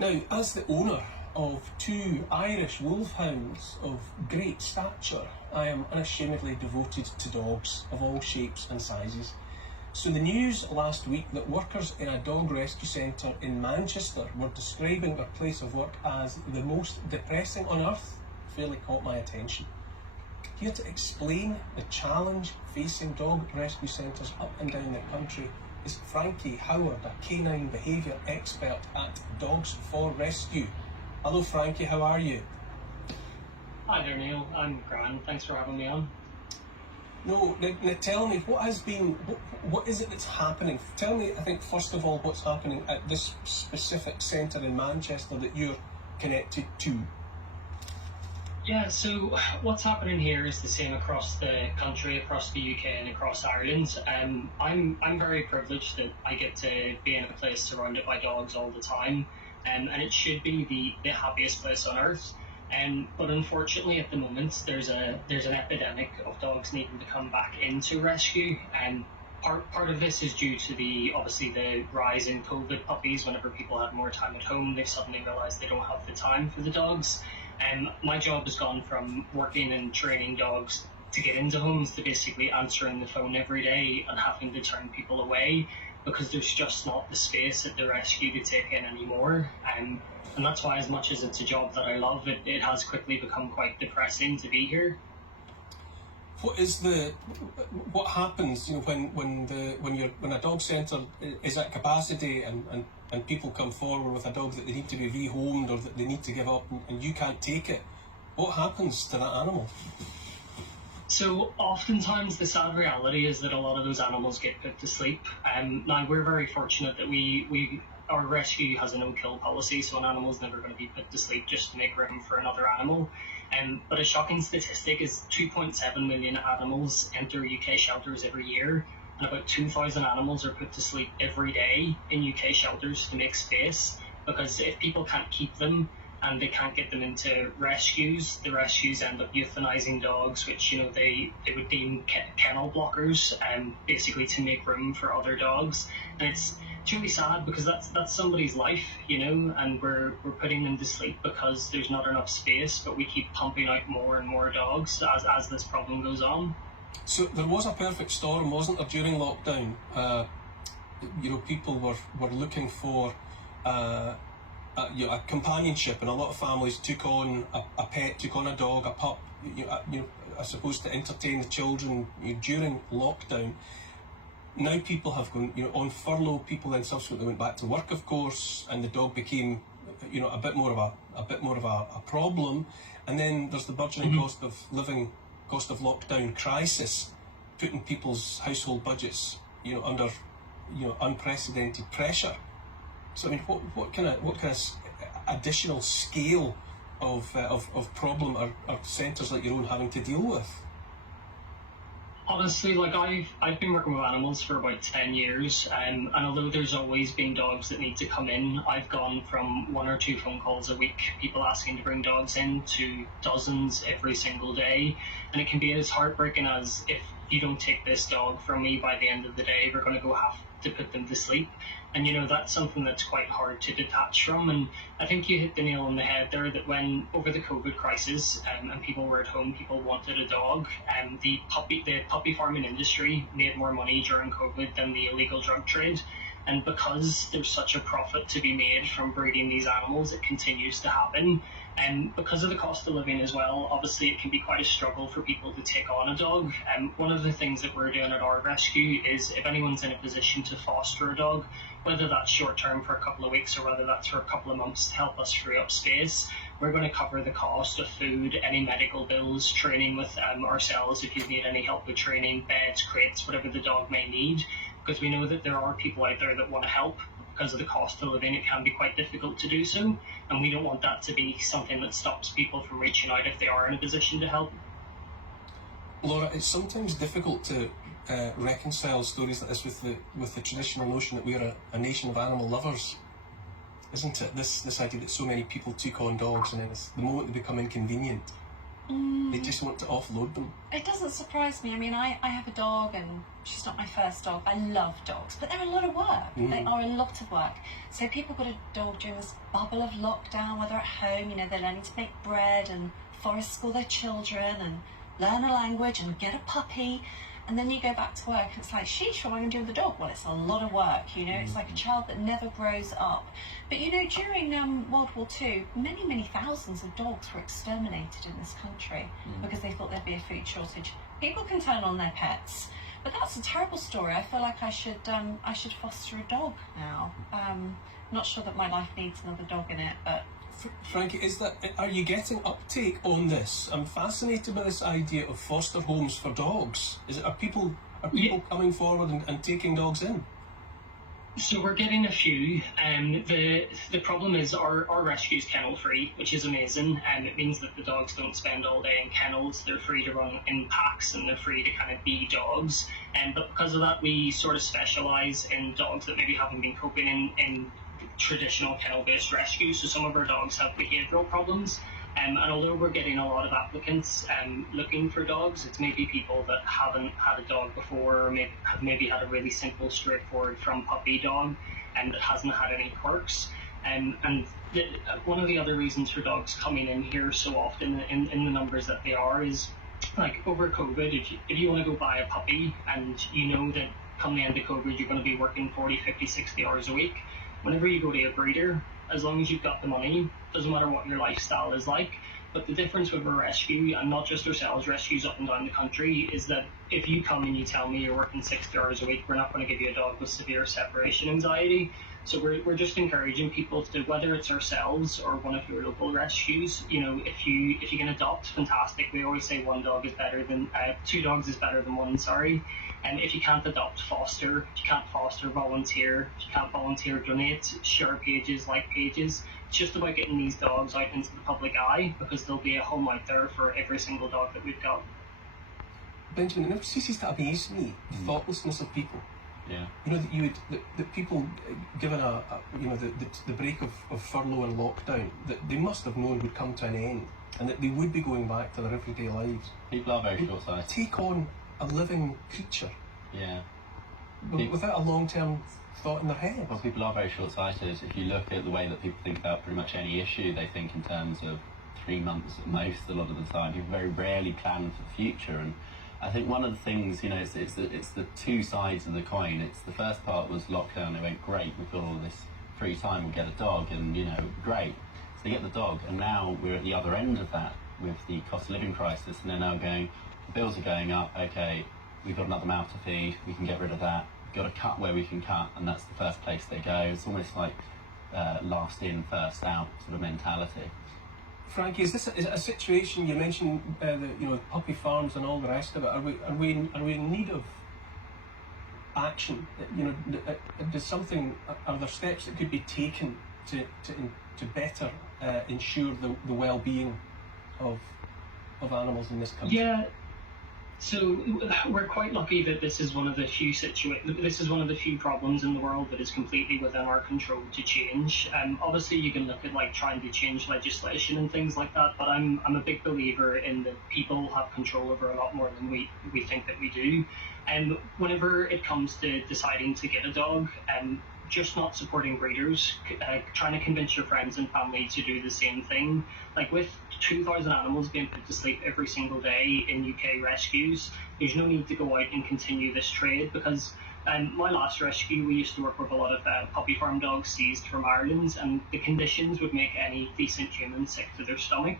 Now, as the owner of two Irish wolfhounds of great stature, I am unashamedly devoted to dogs of all shapes and sizes. So the news last week that workers in a dog rescue centre in Manchester were describing their place of work as the most depressing on earth fairly caught my attention. Here to explain the challenge facing dog rescue centres up and down the country is Frankie Howard, a canine behaviour expert at Dogs for Rescue. Hello Frankie, how are you? Hi there Neil, I'm grand, thanks for having me on. No, now tell me, what is it that's happening? Tell me, I think first of all, what's happening at this specific centre in Manchester that you're connected to? Yeah, so what's happening here is the same across the country, across the UK and across Ireland. I'm very privileged that I get to be in a place surrounded by dogs all the time, and it should be the happiest place on earth. But unfortunately, at the moment, there's an epidemic of dogs needing to come back into rescue. Part of this is due to the rise in COVID puppies. Whenever people have more time at home, they suddenly realise they don't have the time for the dogs. My job has gone from working and training dogs to get into homes to basically answering the phone every day and having to turn people away because there's just not the space at the rescue to take in anymore. And that's why, as much as it's a job that I love, it has quickly become quite depressing to be here. What happens, when a dog centre is at capacity and people come forward with a dog that they need to be rehomed or that they need to give up and you can't take it? What happens to that animal? So oftentimes the sad reality is that a lot of those animals get put to sleep. Now we're very fortunate that our rescue has a no-kill policy, so an animal's never going to be put to sleep just to make room for another animal. But a shocking statistic is 2.7 million animals enter UK shelters every year, and about 2,000 animals are put to sleep every day in UK shelters to make space, because if people can't keep them and they can't get them into rescues, the rescues end up euthanizing dogs, which they would deem kennel blockers, basically to make room for other dogs. And it's really sad because that's somebody's life, and we're putting them to sleep because there's not enough space, but we keep pumping out more and more dogs as this problem goes on. So there was a perfect storm, wasn't there, during lockdown? People were looking for a companionship, and a lot of families took on a pet, took on a dog, a pup, I suppose, to entertain the children during lockdown. Now people have gone on furlough. People then subsequently went back to work, of course, and the dog became a bit more of a problem. And then there's the burgeoning cost of living, cost of lockdown crisis, putting people's household budgets under unprecedented pressure. So I mean, what kind of additional scale of problem are centres like your own having to deal with? Honestly, I've been working with animals for about 10 years, and although there's always been dogs that need to come in, I've gone from 1 or 2 phone calls a week, people asking to bring dogs in, to dozens every single day. And it can be as heartbreaking as, if you don't take this dog from me by the end of the day, we're going to go have to put them to sleep. And that's something that's quite hard to detach from. And I think you hit the nail on the head there, that when over the COVID crisis and people were at home, people wanted a dog, and the puppy farming industry made more money during COVID than the illegal drug trade. And because there's such a profit to be made from breeding these animals, it continues to happen. And because of the cost of living as well, obviously it can be quite a struggle for people to take on a dog. One of the things that we're doing at our rescue is, if anyone's in a position to foster a dog, whether that's short term for a couple of weeks or whether that's for a couple of months to help us free up space, we're going to cover the cost of food, any medical bills, training with ourselves if you need any help with training, beds, crates, whatever the dog may need, because we know that there are people out there that want to help. Because of the cost of living, it can be quite difficult to do so, and we don't want that to be something that stops people from reaching out if they are in a position to help. Laura, it's sometimes difficult to reconcile stories like this with the traditional notion that we're a nation of animal lovers, isn't it? This idea that so many people took on dogs, and then the moment they become inconvenient, They just want to offload them. It doesn't surprise me. I mean, I have a dog, and she's not my first dog. I love dogs, but they're a lot of work. They are a lot of work. So people got a dog during this bubble of lockdown, where they're at home, you know, they're learning to make bread and forest school their children and learn a language and get a puppy. And then you go back to work and it's like, sheesh, what am I going to do with the dog? Well, it's a lot of work, you know, it's like a child that never grows up. But, you know, during World War II, many, many thousands of dogs were exterminated in this country because they thought there'd be a food shortage. People can turn on their pets, but that's a terrible story. I feel like I should foster a dog now. Not sure that my life needs another dog in it, but... Frankie, are you getting uptake on this? I'm fascinated by this idea of foster homes for dogs. Are people coming forward and taking dogs in? So we're getting a few. The problem is our rescue's kennel free, which is amazing. It means that the dogs don't spend all day in kennels. They're free to run in packs and they're free to kind of be dogs. But because of that, we sort of specialise in dogs that maybe haven't been coping in traditional kennel-based rescues. So some of our dogs have behavioural problems, and although we're getting a lot of applicants looking for dogs, it's maybe people that haven't had a dog before, or have maybe had a really simple, straightforward from puppy dog and that hasn't had any quirks. One of the other reasons for dogs coming in here so often in the numbers that they are is, like, over COVID, if you want to go buy a puppy and you know that come the end of COVID you're going to be working 40, 50, 60 hours a week, whenever you go to a breeder, as long as you've got the money, doesn't matter what your lifestyle is like. But the difference with a rescue, and not just ourselves, rescues up and down the country, is that if you come and you tell me you're working 60 hours a week, we're not going to give you a dog with severe separation anxiety. So we're just encouraging people to, whether it's ourselves or one of your local rescues, you know, if you can adopt, fantastic. We always say two dogs is better than one, sorry. And if you can't adopt, foster. If you can't foster, volunteer. If you can't volunteer, donate, share pages, like pages. It's just about getting these dogs out into the public eye, because there'll be a home out there for every single dog that we've got. Benjamin, it never ceases to amaze me, the thoughtlessness of people. Yeah. You know, that people, given the break of furlough and lockdown, that they must have known would come to an end, and that they would be going back to their everyday lives. People are very short-sighted. Take on a living creature. Yeah. Without a long-term thought in their head. Well, people are very short-sighted. If you look at the way that people think about pretty much any issue, they think in terms of 3 months at most a lot of the time. People very rarely plan for the future, and I think one of the things, you know, it's the two sides of the coin. It's the first part was lockdown. They went, great, we've got all this free time, we'll get a dog, and, you know, great. So they get the dog, and now we're at the other end of that with the cost of living crisis, and they're now going, the bills are going up, okay, we've got another mouth to feed, we can get rid of that, we've got to cut where we can cut, and that's the first place they go. It's almost like last in, first out sort of mentality. Frankie, is it a situation, you mentioned puppy farms and all the rest of it, are we in need of action? You know, are there steps that could be taken to better ensure the well-being of animals in this country? Yeah. So we're quite lucky that this is one of the few problems in the world that is completely within our control to change. Obviously, you can look at like trying to change legislation and things like that, but I'm a big believer in that people have control over a lot more than we think that we do. And whenever it comes to deciding to get a dog, just not supporting breeders, trying to convince your friends and family to do the same thing. Like with 2,000 animals being put to sleep every single day in UK rescues, there's no need to go out and continue this trade, because my last rescue, we used to work with a lot of puppy farm dogs seized from Ireland, and the conditions would make any decent human sick to their stomach.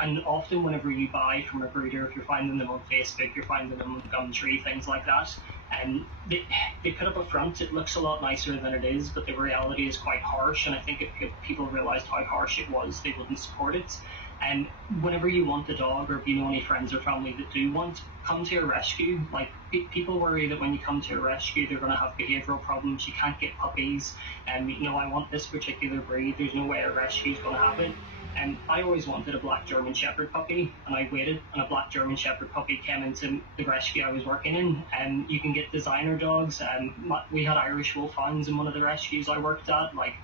And often whenever you buy from a breeder, if you're finding them on Facebook, you're finding them on Gumtree, things like that, and they put up a front, it looks a lot nicer than it is, but the reality is quite harsh, and I think if people realised how harsh it was, they wouldn't support it. And whenever you want a dog, or if you know any friends or family that do want, come to a rescue. Like, people worry that when you come to a rescue, they're going to have behavioural problems, you can't get puppies, and I want this particular breed, there's no way a rescue's going to have it. And I always wanted a black German Shepherd puppy, and I waited, and a black German Shepherd puppy came into the rescue I was working in. And you can get designer dogs, and we had Irish Wolfhounds in one of the rescues I worked at. Like,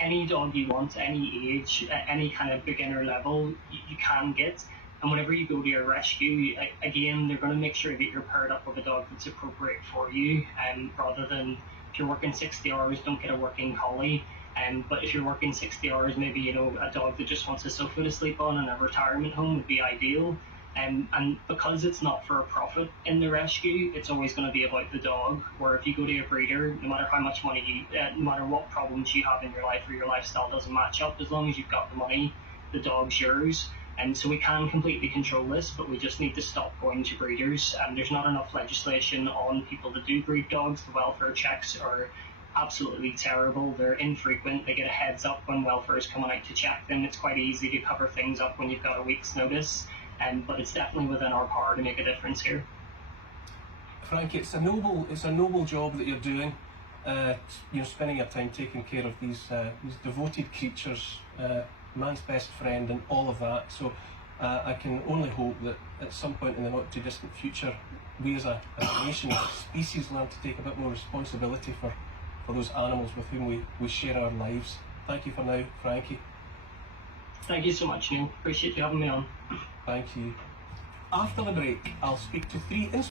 any dog you want, any age, any kind of beginner level, you can get. And whenever you go to your rescue, again, they're going to make sure that you're paired up with a dog that's appropriate for you, rather than if you're working 60 hours, don't get a working collie. But if you're working 60 hours, maybe, you know, a dog that just wants a sofa to sleep on in a retirement home would be ideal. And because it's not for a profit in the rescue, it's always going to be about the dog. Where if you go to a breeder, no matter how much money no matter what problems you have in your life or your lifestyle doesn't match up, as long as you've got the money, the dog's yours. And so we can completely control this, but we just need to stop going to breeders. And there's not enough legislation on people that do breed dogs. The welfare checks are absolutely terrible. They're infrequent. They get a heads up when welfare is coming out to check them. It's quite easy to cover things up when you've got a week's notice. But it's definitely within our power to make a difference here. Frankie, it's a noble job that you're doing. You're spending your time taking care of these devoted creatures, man's best friend, and all of that. So I can only hope that at some point in the not too distant future, we as a nation, as a species, learn to take a bit more responsibility for those animals with whom we share our lives. Thank you for now, Frankie. Thank you so much, Neil. Appreciate you having me on. Thank you. After the break, I'll speak to three